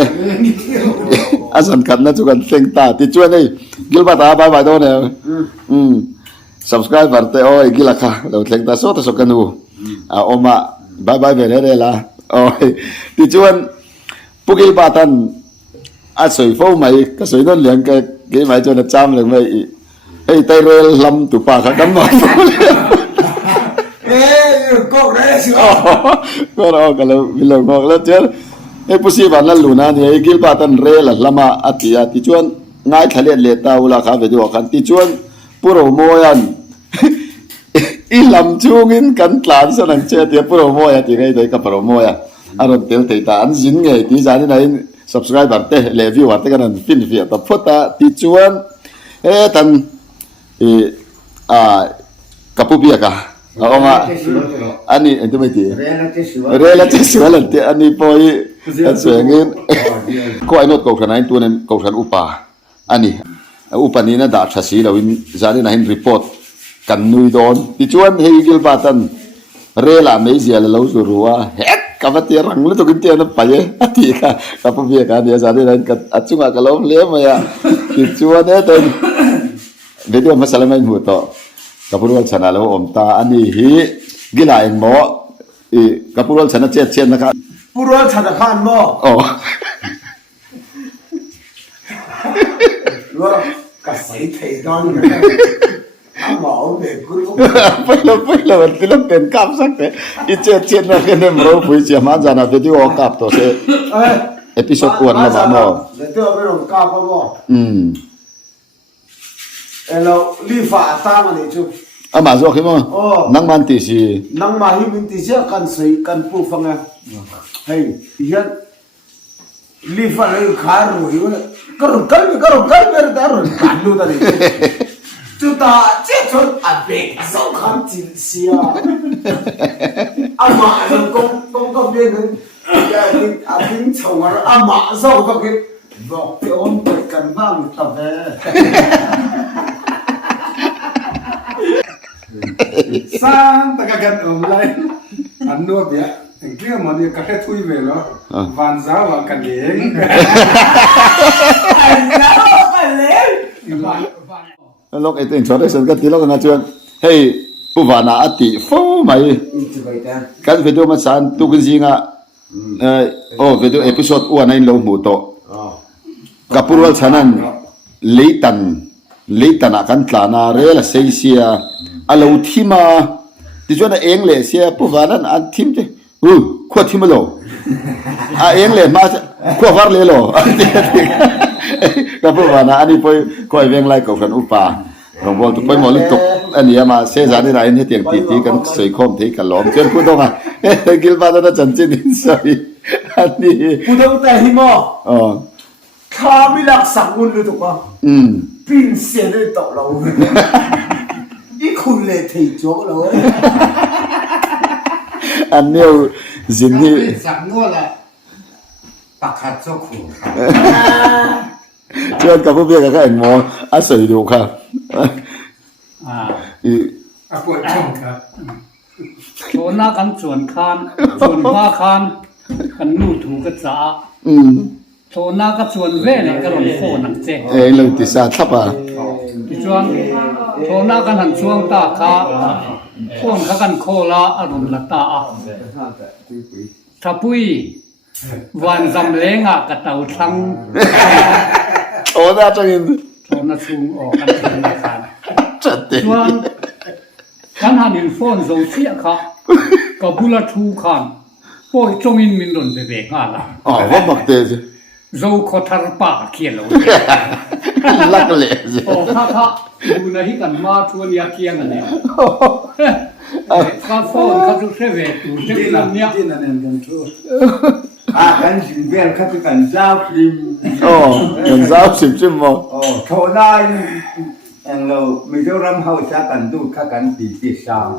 le asan kan na chukan thleng ta ti chuan ei gilbata bye bye do ne subscribe varte oi gilakha lo thleng ta so ta so kanu a oma bye bye ve re la oi ti chuan pugil batan a soi fo mai ka soi non liang ka ge mai chuan a cham le mai ei tai rel lam tu pa kha dam no có đấy chứ có đâu cái lâu bây giờ ngọc lắm chứ cái pusi bản là luna thì cái gilba tan re là lama atia ti chuan ngai thale le tau la kha video kan ti chuan puro moyan i lam chungin kan tlan sa nang che ti puro moya ti ngai dai ka puro moya aron tel te ta an jin ngai ti jani nai subscriber te le viewer te kan fin fi ta phota ti chuan e tan e a kapubia ka oma ani ente mai ti relative siwalan ti ani poi asengin ko ai not ko khanai tu nen ko khan upa ani upa ni na da thasi lawin zani na hin report kan nui don ti chuan hei gil batan rela mei zia la lo zu ruwa het ka va ti rang lu to kin ti na pa ye ati ka ka pu bia ka dia zani na ka achunga ka lo le ma ya ti chuan e ten video masala mai hu to kapurwal chana lo omta ani hi gila eng mo e kapurwal chana chen na ka purwal chana khan mo oh lo ka sai thei don ama o be guru पहिलो तिलो पेन काप सकते इचे chen na ke nem ro phui che ma jana video kap to se episode 1 la ma mo le to be ro ka pa mo elo li fa ta ma ni chu ama zo khimo nang man ti si nang ma hi min ti sia kan sei kan pu fanga hey hian li fa le khar ro hi kar ber ta ro kan lu ta ni tu ta che chon a be so kan tin sia ama ko be ngun ya ni a tin chau wa ama so ko ke vok pe on pe kan bang ta ve sang tagagan online anu dia engkau mana kakek thui velo vanza wa kaleng lok e ten chore sen ka ti lok na chuan hey puvana ati fo mai kan video ma san tu kin jinga video episode 1 ai lo mu to kapurwal chanan leitan akan tlana re la seisia alo thima ti chuan eng le sia puwanan an thim te kho thim lo a eng le ma kho var le lo ka puwana ani poi koi veng lai ko khan upa rong bol tu poi mo lu tok ani ama se zani ra ni tiang ti kan sei khom thei ka lom chen ku donga gil ba da chan chin in sai ani ku dong ta hi mo kha mi lak sang un lu to pa pin se le to lo i khun le thei cho lo an neu zin ni sang no la pakhat cho khu chuan ka pu bia ka en mo a sei du kha a po chong ka โซน่ากันส่วนคานส่วนว่าคานกันนู่ถูกระจ้าโซน่าก็ส่วนเว่เนี่ยก็ลงโฟนักเจ๊ eng lo ti sa thapa ที่ช่วงโซน่ากันหันช่วงตาคาโฟนเขากันโคลาอารมณ์ละตาถ้าปุ้ยวันจำเลงอ่ะกระเต่าทั้ง ona changin โซน่าซุงออกกันเป็นราคา chatte ช่วงกันหันอินโฟนโซเชียค่ะก็บุลทูคันโอ้ยจงอินมินดนไปเบกอ่ะล่ะ wa mak teโซคอทาร์ปาเขียนเลย lak le โอ้ข้าดูนะที่กันมาชวนยาเคียงกันเนี่ยข้าโฟนข้าสุเสเวตูเด็กนั่นเนี่ย din nan gan tu a kan jin ber kha tu kan za plim kan zau sim mo tho nai ang lo mi zo ram hau sa kan du kha kan ti sa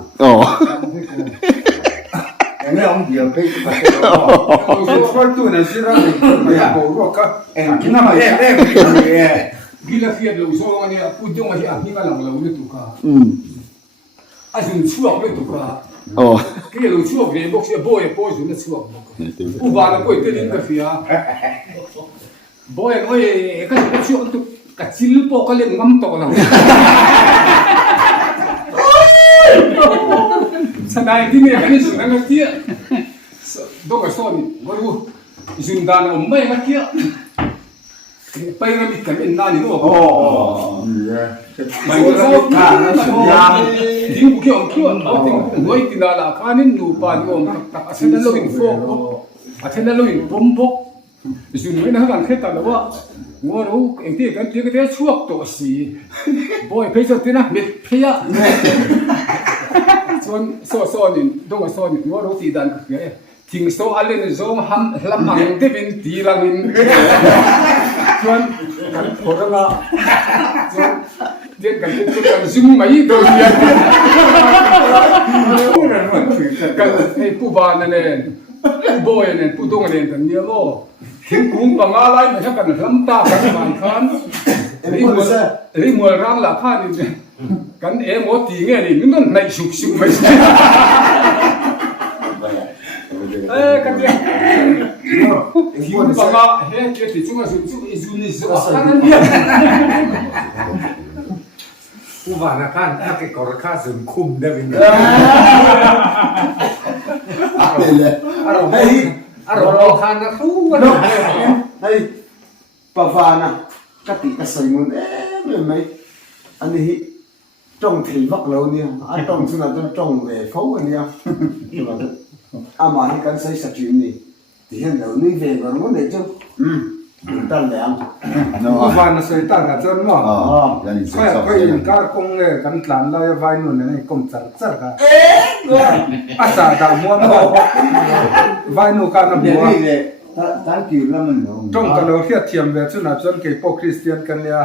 ang le ong dia pe pa so fortuna sira ni ya bo ro ka ang kina ma gila fiat lo so ngani pu jong ma hi a hinga lang lo ni tu ka asin chuak le tu ka โอ้ cái lũ chuột về bốc xe bôi xuống nó chuột u bà nó bôi tên đến cái phía bôi ơi cái chuột tụ cả chín bộ cái liền ngâm tổ nào sau này thì mình cái sự năng kia đâu có son gọi lu dùng đàn ông mấy cái kia bây giờ mình cần đàn những cái bây giờ tiếng của ông kia ông tiếng nói tiếng là cái nên đủ bao nhiêu tập ở trên đó lôi phô ở trên đó lôi bom bốc dùng mấy nó làm hết cả đó ngô đâu anh tí cái chuột tổ xì bôi bây giờ tí nào mệt phê à son nhìn đâu có son nhìn ngô đâu tí đàn cái tiếng số anh lên số ham làm hàng thế bên tí là bên chuan phổ thông à chuan điện cần cái zoom mấy đôi liền cái phụ bà này phụ bôi này phụ tung này thằng nhiều lo tiếng cũng bằng ala lại mà chắc cần lắm ta cái bàn khán đi mua rang là khán đi cái em một tí nghe đi nó này sụp sụp mấy cái gì tiếng bằng ala hết cái thì chúng ta dùng zoom khán điผู้ว่านะข้านถ้าเกิดกรค่าเสริมคุมได้เป็นไง เลย อารมณ์ข้านนะรู้ว่า hey pavana kati ka sai mun me ani hi trong thei vak lo nia a trong suna trong ve phau ania ama hi kan sai sa chim ni ti hen lo ni ve gar mun de chu tan leang ผู้ว่านะสวยต่างกันจนมั้ง ยันอีก ค่อยค่อยยินการคงเลยกันหลานเราไว้นู่นนี่กลมจัดจัดกันอาสาดาวม้วนไว้นู่นกันนะบัว tan kiu la man no จ้องกันเราเทียบเทียมแบบสุนัขจนเกี่ยวกับคริสเตียนกันเนี่ย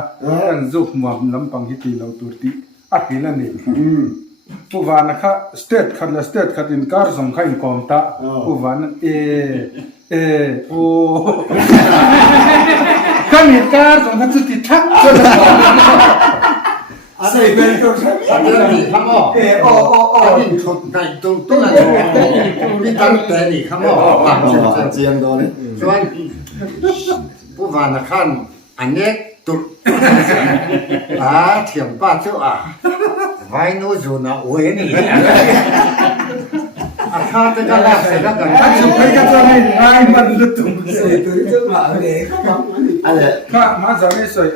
กันจุกหมวกลำปังฮิตีเราตุติอัดนี่ละนี่ผู้ว่านะคะสเตทคัดละสเตทคัดอินการส่งข้inคอมตาผู้ว่านั้นโอ้กันอินการส่งคัดสุติทักจน sai ben to sa เรื่องนี้ครับพ่อนี่ชดในตุ้งอะไรนี่ตั้งแต่นี่ครับพ่อปากจะ เจียงโดนเลย ส่วนผู้ว่านะข้านอันนี้ตุดเถียมป้าเจ้าไว้นู้นอยู่นะโอ้ยนี่ข้าจะกันแล้วเสร็จแล้วกัน ถ้าจะไปกันจะให้ไอ้มันลุตุ่ม sai tu chu ma de ka ma ni อะไร ข้ามาจากนี้สวย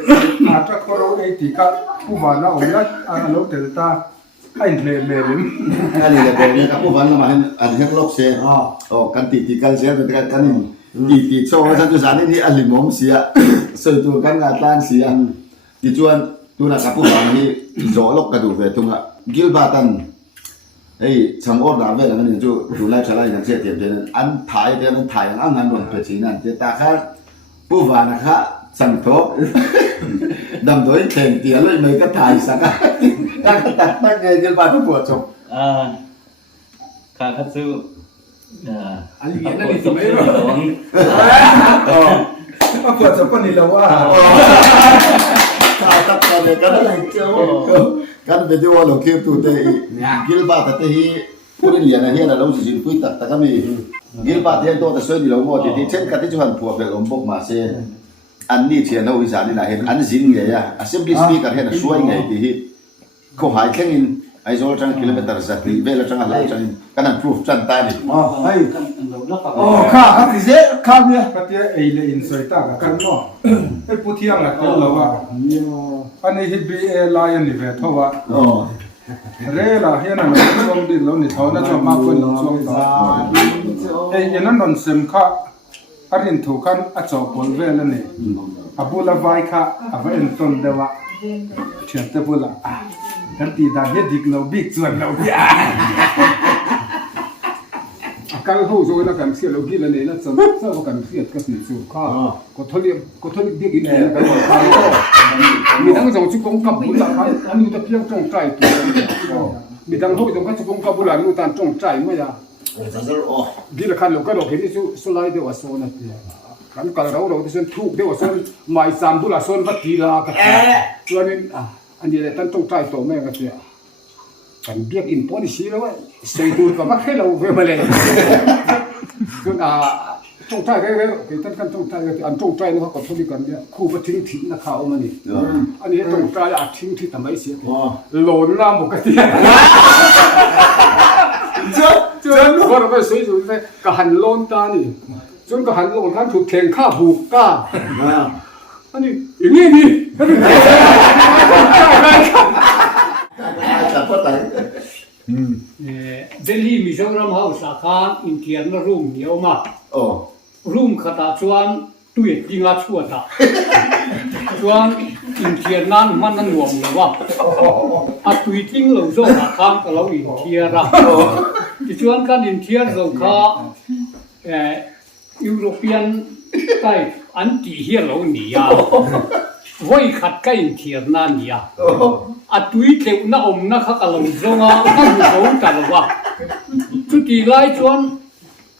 อาจจะขอเราไอ้ที่ข้าผู้ว่านะโอ้ยอันลูกเตลตาให้เมลิม อันนี้เลยเป็นนะครับผู้ฟังละมาเห็นอันนี้โลกเสียอ๋อกันติกันเสียเป็นกันนี่ตีโชว์ฉันจะสานนี่อันลิมงเสียส่วนตัวกันงานต้านเสียตีจวนตัวนะครับผู้ฟังนี่โจลกกระดูกเวทุงละกิลบาตันไอ้ช่างออดหนาเวลานั้นจู่ดูไล่ชะไล่อย่างเสียเทียมเดียนั้นอันถ่ายเดียนั้นถ่ายอันนั้นโดนเปิดชีนั่นเจตาค่ะผู้ฟังนะครับสังทบดำโดยแข่งเตี๋ยเลยมือก็ถ่ายสักการตัดตั้งเงินกิลบาตันปวดจบ คาคัตสึ อันนี้นั่นนี่สมัยเราเอาปวดจะปนนี่แล้วว่า ตัดตอนนี้กันอะไรเจ้ากันเป็นที่ว่าเราเก็บตัวเตะกิลบาตัดเตะผู้เรียนนะเฮียนะเราจะยินคุยตัดก็มีกิลบาเทียนตัวแต่ส่วนที่เราโม่ที่เช่นกันที่ชวนผัวเป็นอมบกมาเซอันนี้เทียนเราวิสานี่นะเห็นอันจริงไงอะซิมพลิสปีกันเห็นช่วยไงที่เขาหายแค่งินไอ้โซ่จังกิโลเมตรสักทีเวลาจังอะไรจังกันนั่นพิสูจจันตานี่ hey ka ti se ka ni ก็เตี้ยไอ้เลยอินสวยตากันเนาะไอ้ผู้เที่ยงอ่ะเราว่าอันนี้ฮิบีเอไลน์นี่เวทว่า อ๋อ เร่ละเฮียนั่นช่วงดินแล้วนี่เขาน่าจะมาคนลงช่วงตาไอ้ยันนั่นนนเซมค่ะอารินถูกกันอาจอบอลเวลนี่อาบุลาไวค่ะอาเวนต้นเดวะเชียนเตบุลากันตีดาเฮ็ดดิกเราบิ๊กส่วนเราอย่าการเข้าสู่นักการเสียเรากินแล้วเนี่ยนะสำหรับการเสียก็สิสู่ข้าก็ทะเลเด็กอินเดียกันหมดไปก็มีทั้งสองชุดของกับบุลาคันอันนี้จะเพียงตรงใจตัวมีทั้งห้องตรงกับชุดของกับบุลานูตันตรงใจไม่ยาดีละคันเราก็เราเห็นที่สุไลเดียวว่าโซนนั่นเนี่ยกันกันเราที่ส่วนทุกเดียวว่าโซนไม่สามบุลาโซนวัดทีละกันส่วนนี้อันนี้ตั้งตรงใจตัวแม่กันเสีย กันเบียกอินปอนี่สิแล้วว่าใส่ตูนก็มาแค่เราเวมาเลยจนตรงใจได้ท่านกันตรงใจอันตรงใจนะครับกับทุกกันเนี่ยคู่ประทิ้งทิ้งนะข่าวมันนี่อันนี้ตรงใจอาทิ้งที่ทำไมเสียหล่นน้ำปกติจนพอเราไปสวยๆเลยก็หันโลนตานี่จนก็หันโลนท่านถูกแข่งข้าผูกก้าอันนี้อย่างนี้นี่จับก็แต่ เดลีมิโซรัมเฮาสาขาอินเทียนรุ่มเหนียวมา โอ้ รุ่มขตาชวนตุยจิงอาชัวตาชวนอินเทียนนั้นมันนั่นหลวมเลยว่าอะตุยจิงเราโซสาขากับเราอินเทียระที่ชวนกันอินเทียเราค่ะยุโรเปียนใต้อันที่เฮียเราหนีอ่ะไว้ขัดกันอินเทียนั่นเนี่ยอะตุยเทวน่าอมน่าข้ากับเราโซงอ่ะข้าอยู่โซงกันว่าทุกทีไล่ชวน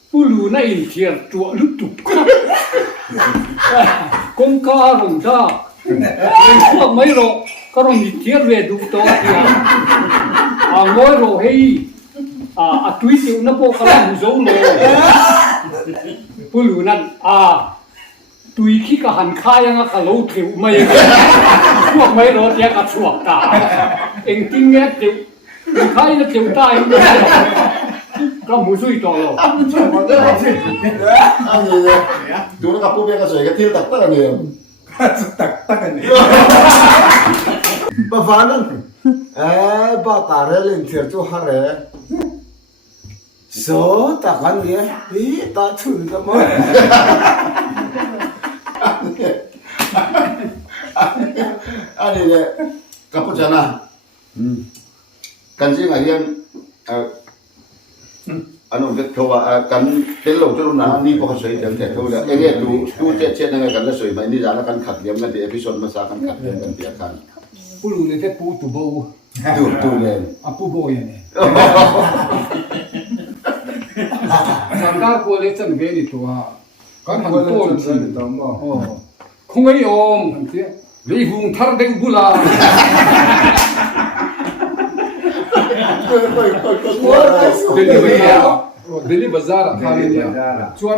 ผู้รู้ในอินเทียตัวลุกตุกกงข้าหลงท่าพวกไม่รู้ก็ต้องอินเทียเวดูตัวเนี่ยไม่รู้ให้ตุยเทวน่าพวกเราโซงเลยผู้รู้นั้นตุยขี้กหันข้ายังก็เราเทวไม่พวกไม่รู้แยกกับสวกตาเองจริงเนี่ยเทวข้าจะเทวตายก็มูซุยต่อเราอันนี้เลยดูแล้วกับผู้เบี้ยก็สวยก็ที่ตักตั้งเนี่ย ba vanan ba tarelin thir chu hare so ta kan ye ta thun da mo อันนี้เลยกับผู้ชนะกันจริงไอ้ยังอันนู้นก็เขาว่ากันเป็นโลกจุลนานี่พอสวยเต็มแต่เขาเลยเอเงี้ยดูเจ็ดยังไงกันแล้วสวยไหมนี่จะแล้วกันขัดเลี้ยงกันที่เอพิโซดมาสากันขัดเลี้ยงกันเดียกัน ผู้รู้เลยแต่ผู้ตัวโบ ดูเลย ผู้โบยังไงสังกัดคนเล็กจันเวนิตัวกันหันโตนสิคงไอ้ยอมอันเนี้ยรีบุงทาร์เดงบุลาเดลิบาซาร์ทานี่ชวน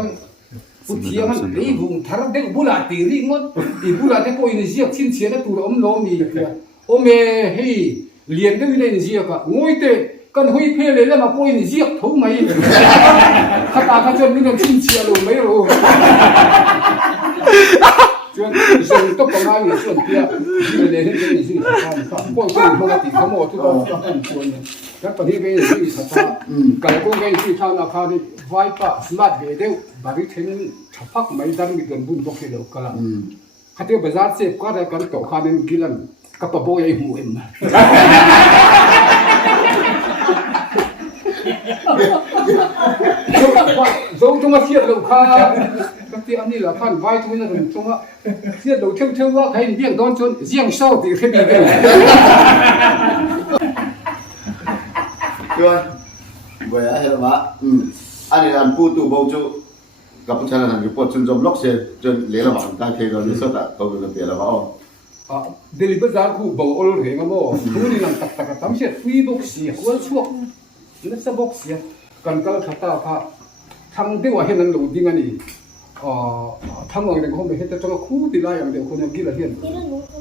ผู้เที่ยวมันรีบุงทาร์เดงบุลาตีรีงดตีบุลาเด็กโอยนี่เสียชิ้นเสียนะตัวอมโลมีโอเมเฮ้เลี้ยงได้เลยนี่เสียกะงวยเตกันหุยเพลเลยแล้วมาโอยนี่เสียทุ่มไหมข้าตาข้าจนนี่ยังชิ้นเสียลงไม่รู้ชวนส่งตุ๊กตาอยู่ส่วนเพี้ยที่เลยที่นี่ชื่อสถานก็พวกคนปกติเขาหมดทุกคนก็เป็นชวนเนี่ยแล้วตอนที่ไปชื่อสถานการก็ไปชื่อทางอาคารที่ไวป้าสมาร์ทเบเดลบริเทนทับพักไม่ดังมีเงินบุญบอกให้เรากระลังข้าเที่ยวบาซาร์เสพก็ได้กันต่อคานินกิลันกับปะโบยหูเอ็มโจ้ต้องมาเสียเราค่ะก็ที่อันนี้แหละท่านไว้ทุกอย่างตรงว่าเสียเราเชื่อว่าใครเลี้ยงโดนจนเลี้ยงเศร้าตีแค่ดีกันชวนบ่อยเห็นไหมอันนี้อันพูดตัวเบาจูกับผู้ชายนั่นคือปวดจนจมล็อกเสียจนเหลือระหว่างการเทเราที่สุดอะเขาเป็นเปลี่ยนแล้วว่าเดลิเบอร์จากูเบาอลเหงาโม่ทุนี่นั่งตักทำเสียฟีบกเสียควรช่วงนั่นสะบกเสียกันก็ขัดตาพาทำได้ว่าเห็นนั่นหลุดยังไงนี่ทำอะไรก็คงไม่เห็นแต่ตัวคู่ที่ไล่อย่างเดียวคนยังกินอะไรเห็น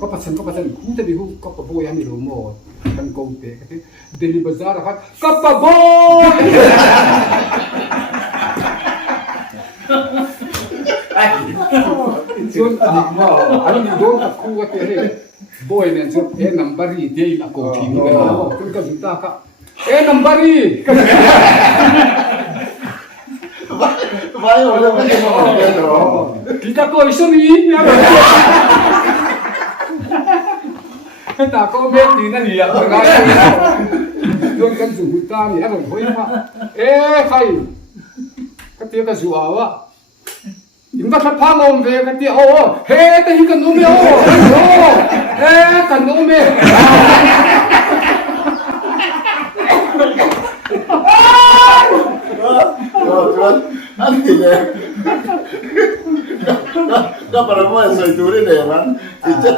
ก็พัฒน์คู่จะดีคู่ก็ปะโบยอันนี้รู้หมดกันโกงเตะกันที่เดลิเบอร์จากครับก็ปะโบส่วนอันนี้โดนกับคู่ก็เตะโบยเนี่ยส่วนนัมบารีเดียร์ก็ทีนี้กันส่วนก็สุดท้ายครับนัมบารีไม่เอาเลยไม่เอาเลยหรอ kita kau isu ni kita kau beti na dia bergaya don kan su hutan ni ada hoi ma kai katia ka su awa imba sa pangom ve katia he ta hi kan no me kan no me Tuan, nanti deh. Dah pada mana saya turun deh kan? Ijat,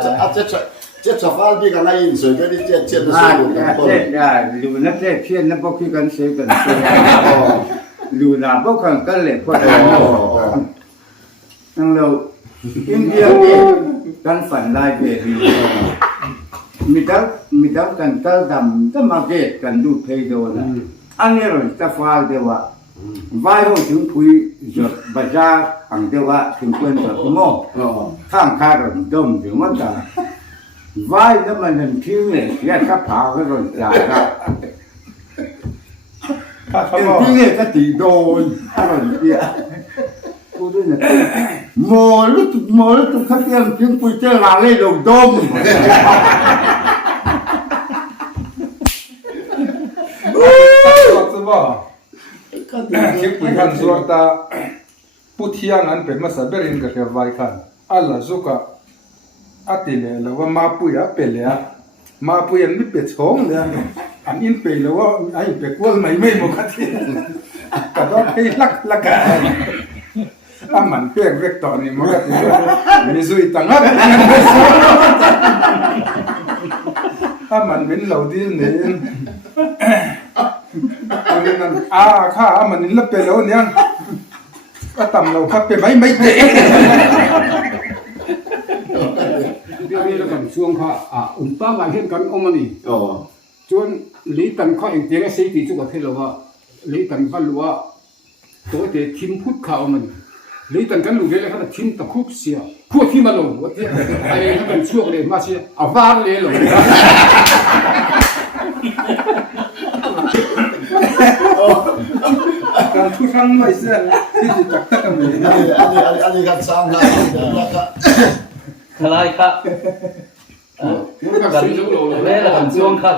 เจ็ดสฟาลพี่กันไงสวยก็ได้เจ็ดเจ็ดนะ อ่า สู้กันต้น เจ็ดอ่าลูน่าเจ็ดเพี้ยนนะพวกที่กันเสียกันลูน่าพวกกันก็เลยพวกกันนั่งเราอินเดียนี่กันฝันลายเบรีมีดาวกันกัลดำจะมาเกตกันดูเพย์โดนะอันนี้เราจะฟ้าเดียวว่าไว้ห้องถึงคุยจดบัจจาอันเดียวว่าถึงเพื่อนแบบโม่ข้างข้าเราดมถึงมันจะไว้แล้วมันถึงทิ้งเลยแยกข้าผาก็โดนจ่ายครับถึงทิ้งเลยก็ตีโดนอร่อยเดียวกูด้วยนะโมลุตุข้าเตียงถึงคุยเจอหลานเลยโดนดมว่าคิดคุยกันส่วนตาพุทธิยันนั้นเป็นมาสับเบรินกับเทวายกันอัลลอฮฺซุกะอัติเลแล้วว่ามาปุยอะเปเลยมาปุยอันไม่เป็ดของเลยอันอินเปแล้วว่าไอ้เป็ดกวนไม่หมดกันทีก็ต้องให้ลักกันอามันเพียงเวกตอนนี้มันก็มีสุยตังค์อามันเป็นเหล่าที่เนี่ยอันนั้นข้ามันนี่ละเปแล้วเนี่ยก็ตำเราครับเป็นไม่เตะเดี๋ยวนี้เรากันช่วงข้าป้ามาเห็นกันอมันนี่จนลีตันข้าเองเจ๊ก็เสียทีจุกเทเราว่าลีตันก็รู้ว่าตัวเด็กทิมพุทธเขามันลีตันกันรู้เลยเขาทิมตะคุบเสียพวกที่มาลงว่าไอ้เขาเป็นช่วงเลยมาเสียเอาบ้านเลยหรอการทุกครั้งไม่เสียที่จะจับตะกันเลยอันนี้กันสร้างได้แล้วก็ คลายค่ะกันเล่ละกันช่วงค่ะ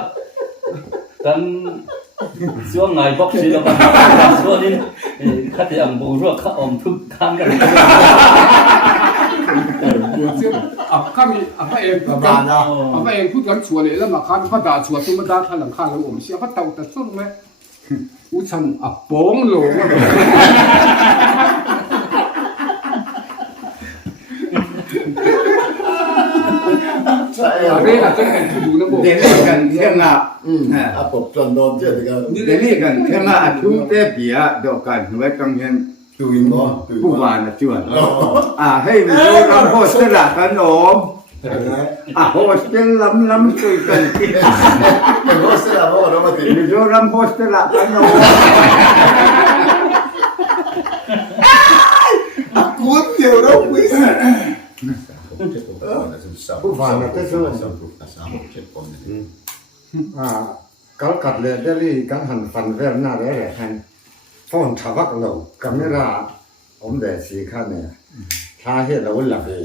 กันช่วงไงบอกสิแล้วกันช่วงนี้ข้าจะอังบูรัวข้าอมทุกครั้งกันข้ามีข้าเองข้าเองพูดกันชัวร์เลยแล้วมาข้าด่าชัวร์ตุ้มด่าท่านหลังข้าแล้วผมเสียข้าเต่าแต่ต้นไหมอุชันโป้งโหลใช่เรื่องจะเป็นผู้ดูนะบอกเดี๋ยวนี้กันเที่ยงอ่ะปบจนโดนเจ็ดกัน เดี๋ยวนี้กันเที่ยงอ่ะทุ่งเต้เบียดอกกันไว้กังเห็น ดูอินบ่ ผู้วานจวนให้มีโรำโพสต์ละขนมโพสต์ล้ำช่วยกันกินเป็นโรสเซอร์บ่เรามาติดมีโรำโพสต์ละขนมกูเดียวเราไม่ใช่ผู้วานก็ช่วยกัลกัดเลยเดี๋ยวนี้กังหันฟันเรื่องหน้าได้เลยฮันฟอนทวักเรากัมเมราผมได้สีข้าเนี่ยถ้าเห็นเราหลับเลย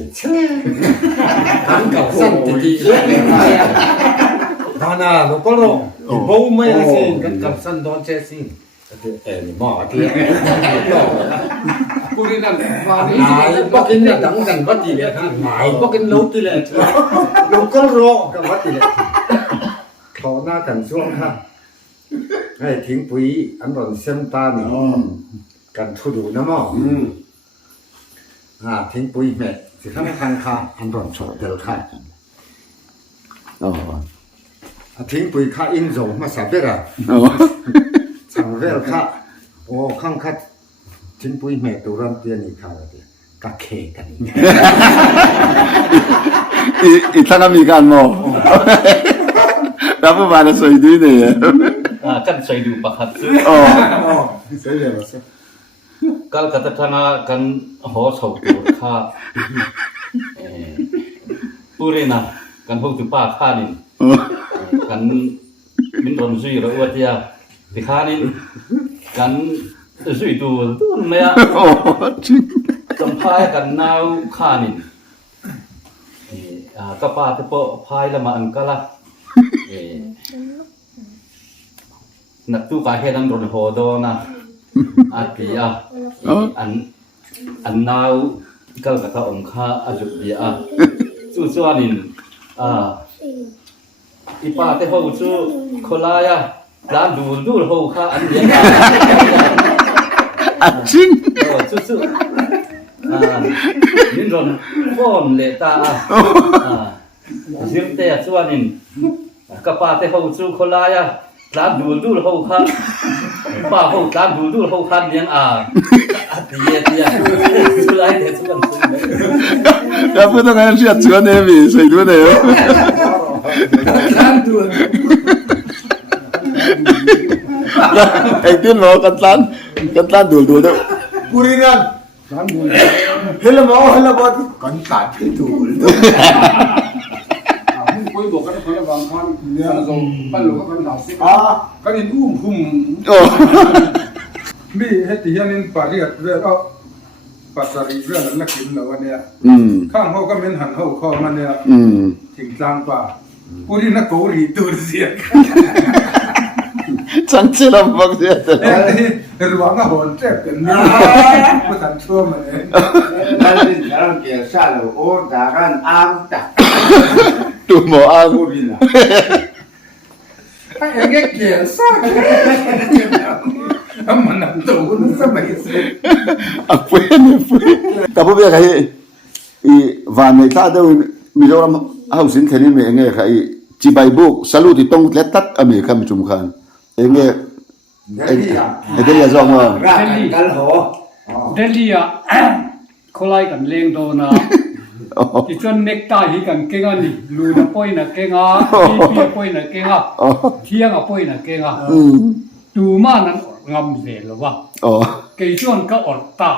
ทั้งกับสั้นจีตานาลูกก็ร้องบ่ไม่ได้สิกันกับสั้นโดนเจสินี่หมอที่ผู้ที่นั่นมาที่หายบ่กินเนี่ยดังกันวัดดีเลยหายบ่กินลูกที่เลยลูกก็ร้องกับวัดดีเลยขอหน้ากันช่วงค่ะให้ทิ้งปุ๋ยอันโดนเส้นตานี่กันทุดูน้ำมอทิ้งปุ๋ยแม่สิข้างทางค่ะอันโดนโฉดเดลค่ะทิ้งปุ๋ยค่าอินโซมาสับได้ละสั่งเวลค่ะโอ้ข้างคัดทิ้งปุ๋ยแม่ตัวรำเตียนอีกค่ะกะเคกันอีท่านมีการมองรับมาแล้วสวยดีเนี่ยกันใส่ดูปะครับสวยเลยมั้ยกันกระทำกันหัวเสาตัวข้าผู้เรียนนะกันพวกจุป้าข้านี่กันมินรอนซุยแล้วว่าที่ที่ข้านี่กันซุยตัวตัวไม่อะจำพายกันนาวข้านี่ก็ป้าที่พอพายละมาอันก็ละนักตู้กายให้ดังรอนโหดนะอาทิยาอันนาวก็กระทำองค์ข้าอาจุบีสู้ส่วนนี้อีป้าที่เขาสู้คนละยาร้านดูเขาข้าอันเดียวจริงสู้นินรอนฟ้อนเลตา ziam te chuanin kapa te ho chu kholaya tlan dul ho kha pa ho tlan dul ho khan liang a tia tia sulai te chuan ya puto ngayon siya chuan emi sai du ne yo ai tin lo kan tlan dul de Purinan. Hello mo, hello bot. Kan tat itu. Hum koi bo kan phala bang khan kan zo pan lo kan da se kan in hum mi heti hianin pariat ve pasari ve la kin lo ania khang ho ka men han ho kho man ne thing tlang pa puri na ko ri tur sia chanchilam bak dia ruanga hon trep kan na ko tan chua ma ne Kan din jarang biasa lo, oh jangan angkat tu mo ang Purina. ai nge ke sa amma na to kun sa mai se apa ni kapo bia kai i van nei ta deu mizoram hausin theni me nge kai chi bai book saluti tong tletat ami kham chum khan nge Delia zong ma Rakan kalho. Delhi kholai kan leng do na ki chon nekta hi kan kenga ni lu na poi na kenga pi poi na kenga thiang a poi na kenga tu ma nan ngam ze lo wa oh ke chon ka or ta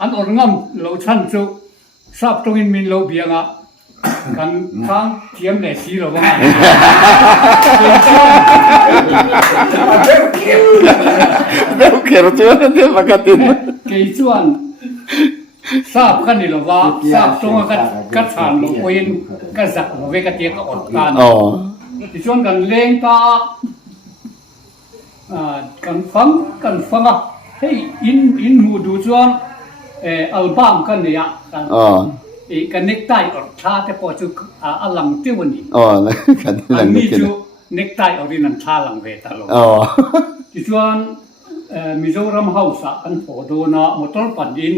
an or ngam lo chan chu sap tong in min lo bianga kan thang thiam le si lo wa deu quero tu de makatin ke chuan sap kan ni lo wa sap tong ka chan lo poin ka zak lo ve ka tie ka or ta ohที่ชวนกันเล่งตากันฟังอ่ะเฮ้ยอินมูดูชวนอัลบั้มกันเนี่ยกัน oh กันเน็กไตออกชาแต่พอจุอัลลังเตี้ยวันนี้ oh kan อั lang นนี้ ken จูเน็กไตออกที่นั่นชาหลังเวตาลง oh ที่ชวนมิโซรัมเฮาส์กันโผล่นะมอเตอร์ปั่นดิน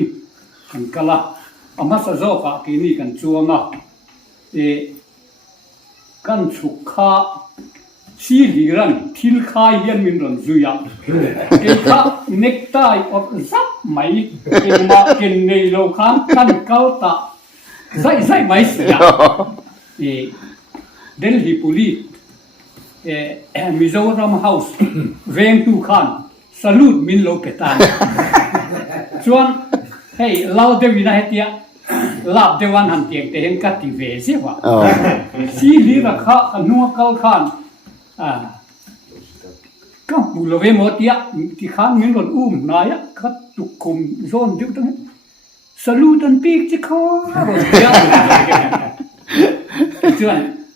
กันกะละอามาสะโซกะกินี่กันจวงอ่ะกันสุขาชีลีรันทิลคายยันมินรันซุยามเกค่ะเน็กไตออกซับไหมเกมาเกนในโลคันกันเกาตาใส่ไหมเสียเดลฮีปูลีมิโซรัมเฮาส์เวงตูคันสลูดมินโลเปตานชวนเฮ้ยเราเดวินาเฮตียลาบเดวันหันเตียงแต่เห็นกัดติเวสิวะ oh ชีลีราคาขนัวเกาคันก็บุลเวโมเตียที่ข้างมินรนนายะคัดตุกคุมโซนยุตั้งสลูตันปีกจิคอรถเตียเชื่อ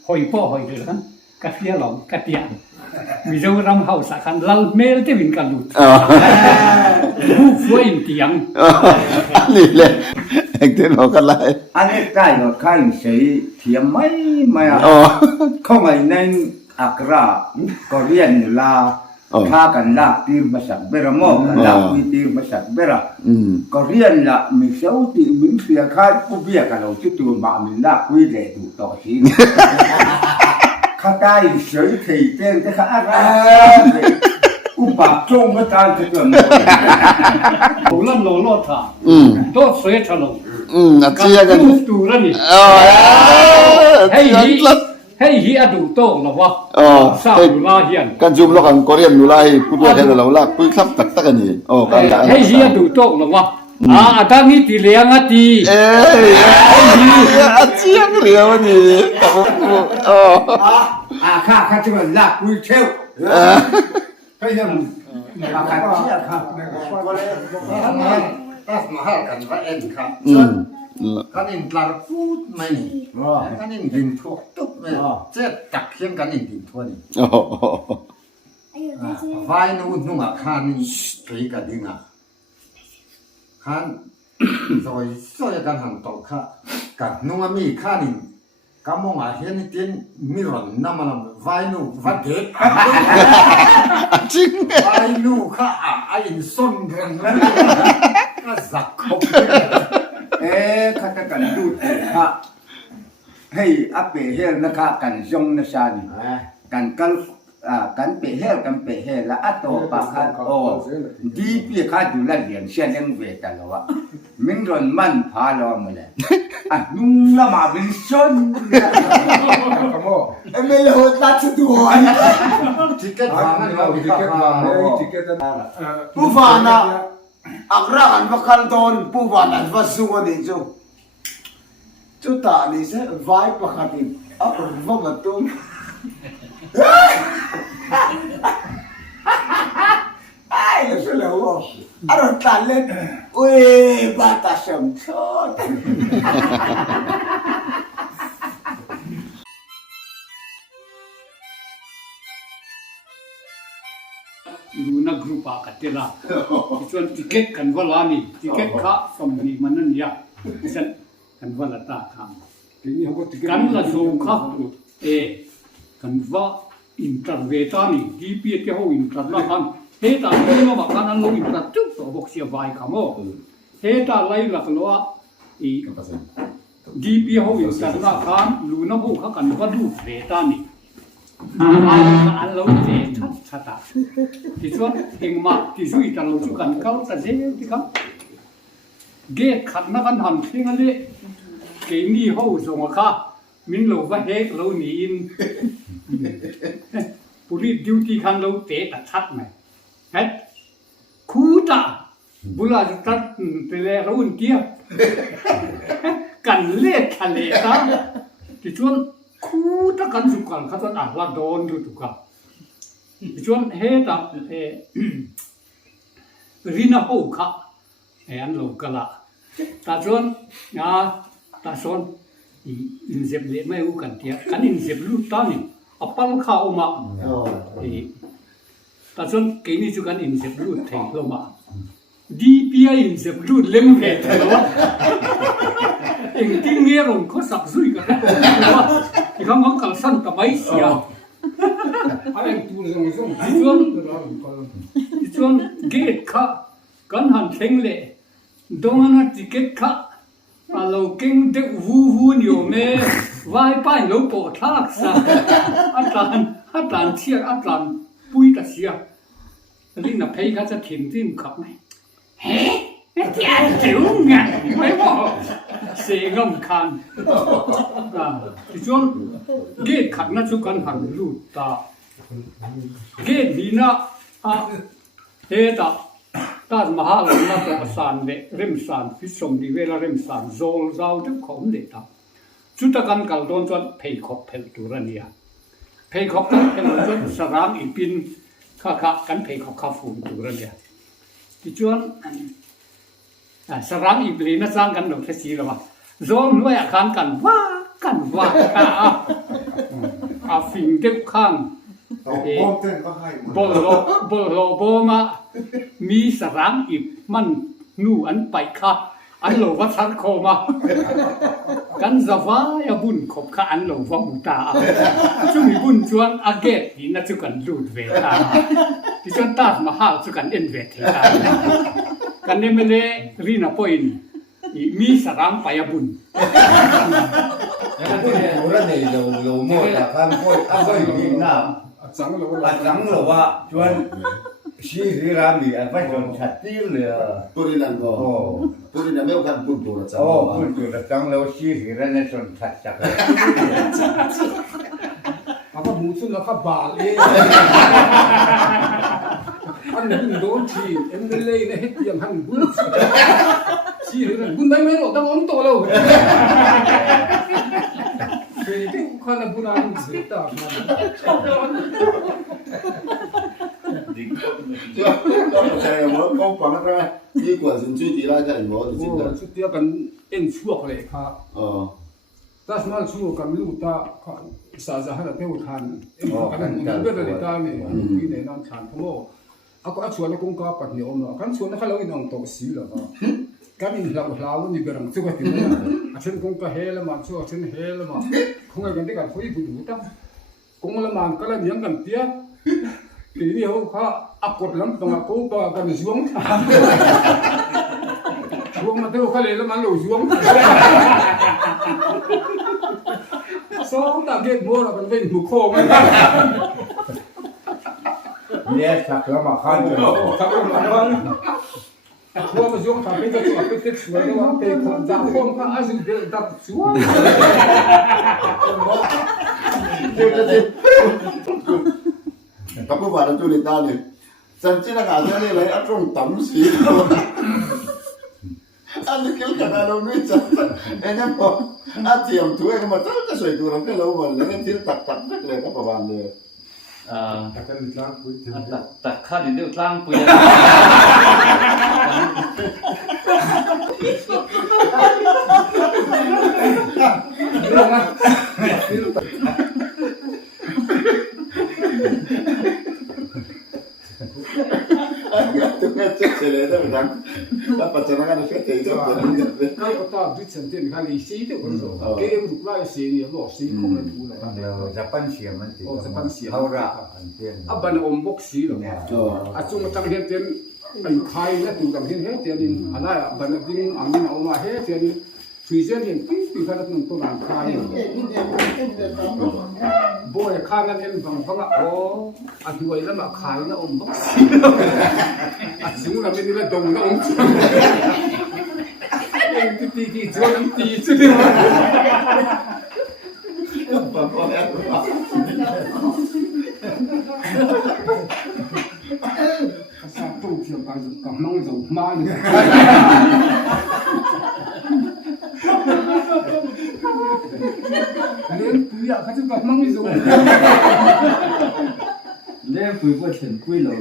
หอยพ่อหอยเดือดกัดเตียหลงกัดเตียมิโซรัมเฮาสักคันลาเมลเตวินกันลุด oh ผู้ช่วยเตียง นี่แหละเอกเทนบอกกันไร Ane kai no kai sei thiam mai à. อ๋อ Không ai nên akra Korean la kha kan la tir masak bera mo kan la tir masak bera. อืม Korean la mi sau ti min sia kha ku bia ka lo chu tu ma min la kui le tu to si. Kha tai sei thei ten te kha ara. Ku ba chong ma ta te tu mo. โหลั่นโลโลท่า อืม โตเสยทะลง อาเจียกัน ตูรันนี่ อ๋อ เฮ้ย ยันลัด เฮ้ยฮีอดูโตกนะวะ อ๋อ ทราบอยู่ลาเฮียน กันจุ่มแล้วกันก็เรียนอยู่ไรพูดว่าแค่เราลักพูดครับตักตักกันนี่อ๋อกันละ เฮ้ยฮีอดูโตกนะวะตอนนี้ตีเลี้ยงตี เอ้ยอาเจียงเรียวนี่อ๋อ Kha chu la kui cheu. Kai yam kha chia kha. Tas mahal kan va en kha. อืม Kan in tlar food mai ni. Kan in din thuốc túc mai. Chết chặt khiêm kan in din thuốc ni. อ๋อ Vai nu nunga khan ni stri ka dinga. Khan rồi rồi kan hang to kha. Kan nunga mi khan ni. Kamong a hian ni tin mi ron namanam vai nu va de. จริง Vai nu kha a in son ren la. Ka zak khop. Kha ta kan du kha. ให้อัปเปเฮลนะคะกันจงนะชานี่กันกันเปเฮลกันเปเฮลละอัตโตปะคันโอดีปีคาดูละเลียนเชียนยังเวตันละวะมิงรอนมันพาลอมเลยอ่ะนุ่งละมาบิลชน เอ็มเอลโหดตัดสุดหัว tiket mana lah tiket mana tiket Pu fana agrakan bakanton pu fana vasunga ni chu ta ni se vai pakhatin apun va matum ai lo se lo aron talen oi bata sam chot ลูนักกรุ๊ปอากัดเจล่าส่วนติเก็ตกันว่าลานี่ติเก็ตข้าสมนีมันนั่นยาฉันกันว่าละตาทาง ini aku tiket กันละโซข้ากันว่าอินเตอร์เวตานี่ดีเปียที่เขาอินเตอร์ละกันเฮตาไม่มาบอกกันนั้นเราอินเตอร์จุดตัวบอกเสียไว้ขโมเฮตาไล่หลักล้ออีดีเปียเขาอินเตอร์ละกันลูนักผู้เขากันว่าดูเวตานี่อันเราเจชัดชัดอ่ะที่ส่วนเองมาที่สุดที่เราจุกันเขาแต่เสียที่เขาเกตขัดนักการทำที่นั่นเลยเกนี่เขาส่งมาค่ะมินเราว่าเฮกเราหนีนปุริดิวตี้คันเราเตะชัดไหมเฮ้คูตาบุลาจะตัดไปเลยเราอุ่นเกียร์กันเล่ทะเลตาที่ส่วนคูตะกันสุกันเขาต้องอ่านว่าโดนดูถูกกับชวนเฮตับรินาปูค่ะอันโลกละตาชวนตาชวนอินเซบเล่ไม่รู้กันเทียกันอินเซบลูตานี่อัปปัลข้าวมาตาชวนเกนี่จุกันอินเซบลูเทงลงมาดีปีอินเซบลูเล่มเห็ดเหรอเอ็งที่เงี้ยลงเขาสับซุยกันที่เขามังคัลสันตะไบเสีย ada yang tu yang ituที่ส่วนเกตค่ะกันหันเซ็งเลยตรงนั้นติเกตค่ะเราเก่งเด็กวูอยู่เมื่อวายป้ายเราปวดทักษะอาจารย์เชียอาจารย์ปุ้ยตะเชียนี่น่ะเพย์เขาจะถิ่มที่มขับไหมเฮ้ที่อันเจ๋งไงไม่บอกเสียงงคันที่ส่วนเกตขัดนั่นสุกันหันลูกตาเกตดีนะเฮตาตามหาลังนักประสานเดริมสานพิสมดีเวลาริมสานโซลเจ้าทุกคนเดตาชุดกันกัลโดนจนเพย์ขบเพลตุรันยาเพย์ขบกันเพลจนสรามอีปินข้ากันเพย์ขบข้าฟูนตุรันยาที่ชวนสรามอีปินนั่งสร้างกันดอกเทศีละวะโซนด้วยอาคารกันว่าฟิงเก็บข้างบอมามีสรามอีมันนู่อันไปค่ะอันโลวัชรโคมากันจะว่าอย่าบุญขบข้าอันโลวมุตาช่วงนี้บุญชวนอาเกตที่น่าจะกันรูดเวทาที่ชวนตามาหาจะกันเอ็นเวทากันเนี่ยไม่ได้รีน่าพอยน์มีสรามไปอย่าบุญ Orang ni lo mau tak kan apa ini nak acang lo wa cuan si rami apa cuan chatil le ปุรินันก็ปุรินันไม่เอาคันปุ่นตัวละจ้า oh pun tu acang lo si rana cuan chat chat apa musuh nak balik anda pun doci MLA ni hati yang hang bun si bun mai lo tang om to lo jadi kan bulan cerita saya mau kau pangan lah ini gua sendiri tidak ada yang mau di sini oh dia kan suak le kha tas mal su kan lu ta saja hana teu than kan be de ta ni ni ne nan than pho ako achuan kong ka pat ni om kan chuan kha lo inong to si la kan in lau ni berang chu ka ti a chen kong ka hela ma chu a chen hela ma kong ga de ka phoi bu du ta kong la man ka la niang kan tia ti ni ho kha akot lam tong ko ba kan zuang zuang ma teu kha le la man lo zuang song ta get more of an event to call me เนี่ยสักแล้วมาคันเลย สักมาบ้างทั่วมาช่วงทำให้จะตัวไปติดสวยว่าเป็นคนจากคนก็อาจจะเดินดับสวย kamu baru tu lita ni sanci nak ada ni lai atrong tam si anu kil kana lo ni cakap enya po ati yang tu yang macam tu sesuai tu orang kalau orang ni til tak tak tak le apa bang le ตักข้าดินเดียวตั้งปุย tu ngecek selera macam apa cara kan kita itu ก็ต้องดิฉันเต็มกันอีสีเดียวกันเลยเกมถูกไล่สีเนี่ยหลอกสีคงไม่ถูกเลย เราจะปั้นเสียมันติเขาระอันเตียน อับบันอมบกสีหรออาจุงมาตั้งเฮเตียนไอ้ไทยและถูกตั้งเฮเตียนอะไรอับบันดิ้งอันนี้เอามาเฮเตียนฟรีเซนเห็นปีขนาดนั้นตัวนั้นไทยบ่อยข้างนั้นเองฟังฟังโอ้อันที่ไว้แล้วมาขายแล้วอมบกสีอาจุงเราไม่ได้ละดงนะอมเองตีจวนตีสุดเลย sa tu thiam ka ka mang zo ma ni len pu ya ka chu ka mang zo เล่คุยว่าเฉินคุยเรา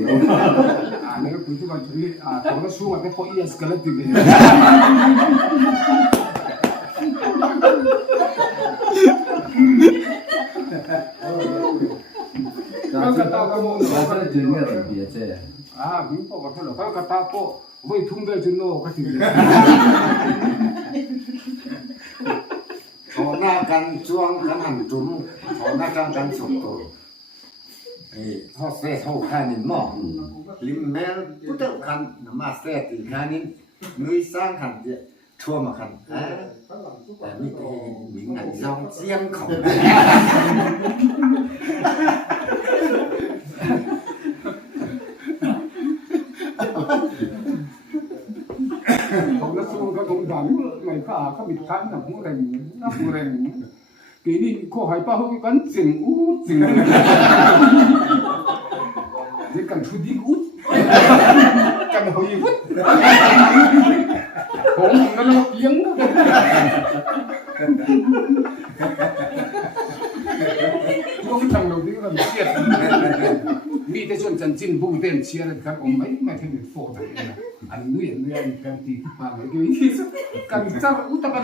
len pu chu ka chu ni to na su ma pe ko yes ka la ti beเราจะถึงเนี่ยเบียเจ้ mi po ka lo ka ta po voi thung be chu no ka ti ขอหน้ากันช่วงขันหันจุ่มขอหน้ากันสุดตัวฮอเซ่เข้าข้านินหม้อลิมแมลพุทธคันมาเซ่ตีข้านินนุ้ยสร้างขันเดียทั่วมาขันแต่ไม่ได้มีหนังยองเจียงของ to na su ka dong dan mai ka mi kan na mu ren ke ni ko hai pa ho kan ching u ching je kan thu di u kan ho yi vut hom na lo piang yo cái thằng đầu tiên là chết mi tới chuẩn chân chín bung tên chia là các ông ấy mà thêm được phổ này anh nuôi anh cần tí mà mấy cái gì cần sao út tao cần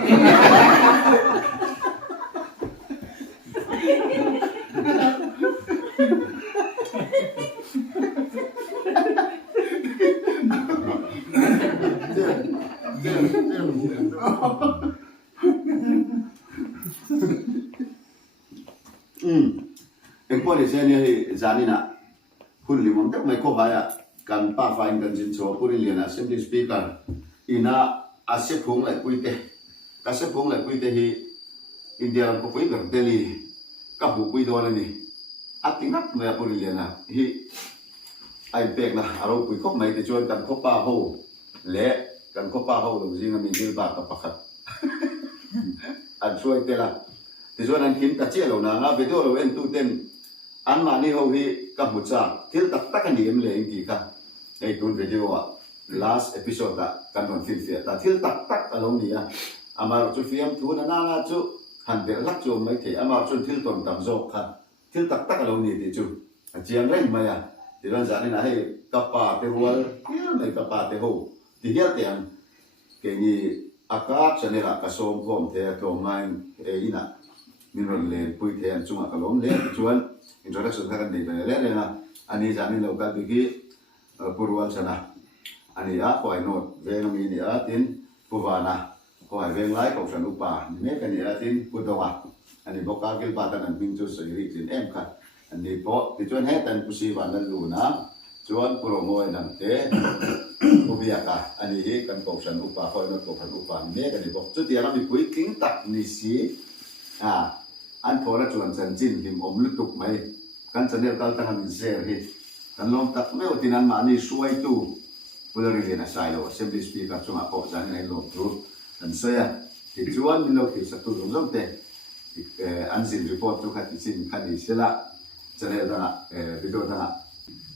em có để xem như zani na hun limon tak mai ko haya kan pa fain kan jin cho puri lian assembly speaker ina ase phung lai puite ka se phung lai puite hi india ko pui ber deli ka hu pui do ni atingat me puri lian hi ai pek na aro pui ko mai te chuan kan ko pa ho le kan ko pa ho lo jing mi gil ba ka pakhat an suai te la te chuan an kin ta che lo na nga video lo en tu ten an ma ni ho hi ka mu cha thil tak tak ani em le ing ti ka ei tun video a last episode ta kan non fil fia ta thil tak tak alo ni a ama chu fiam thu na na chu han de lak chu mai the ama chu thil ton tam zo kha thil tak tak alo ni ti chu a chiang ren mai a ti ran za ni na hei ka pa te rual nei ka pa te ho ti hial te an ke ni aka chanela ka som kom te to mai e ina min ron le pui the an chunga ka lom le chuan introduction kan dei le na ani jani local bigi purwal sana ani a khoi not veng mi ni a tin puwana khoi veng lai ko san upa ni me kan ni a tin pudawa ani boka gil patan an ping chu soi ri tin em kha ani po ti chuan he tan pusi wan lan lu na chuan promoi nang te ubiaka ani hi kan ko san upa khoi not ko san upa ni me kan ni bok chu ti ara mi pui king tak ni si a อันโทรจวนจันจินหิมอมลุตุกไหมกันจะเนี่ยก็ตั้งมินเซอร์ฮิกันลองตักไม่ว่าที่นั้นมานี่ช่วยตู้พูดเรื่องนั้นใช่หรอเซมบิสปีกับช่วงอาโปจันในโลกทุกกันเสียที่จวนมินโลกิสัตุลงจงเตอันสินรีพอร์ตทุกขัดสินขันดิเสละจะเนี่ยตั้งวิดีโอตั้ง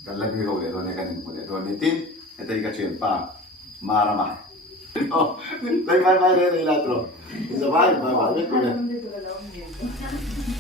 กันเล่นวิดีโอเลยตอนนี้กันหมดเลยตอนนี้ทีมแต่อีกเชื่อป้ามาละมาโอ้ไปเลยละตัวสบายไปไม่เป็นไร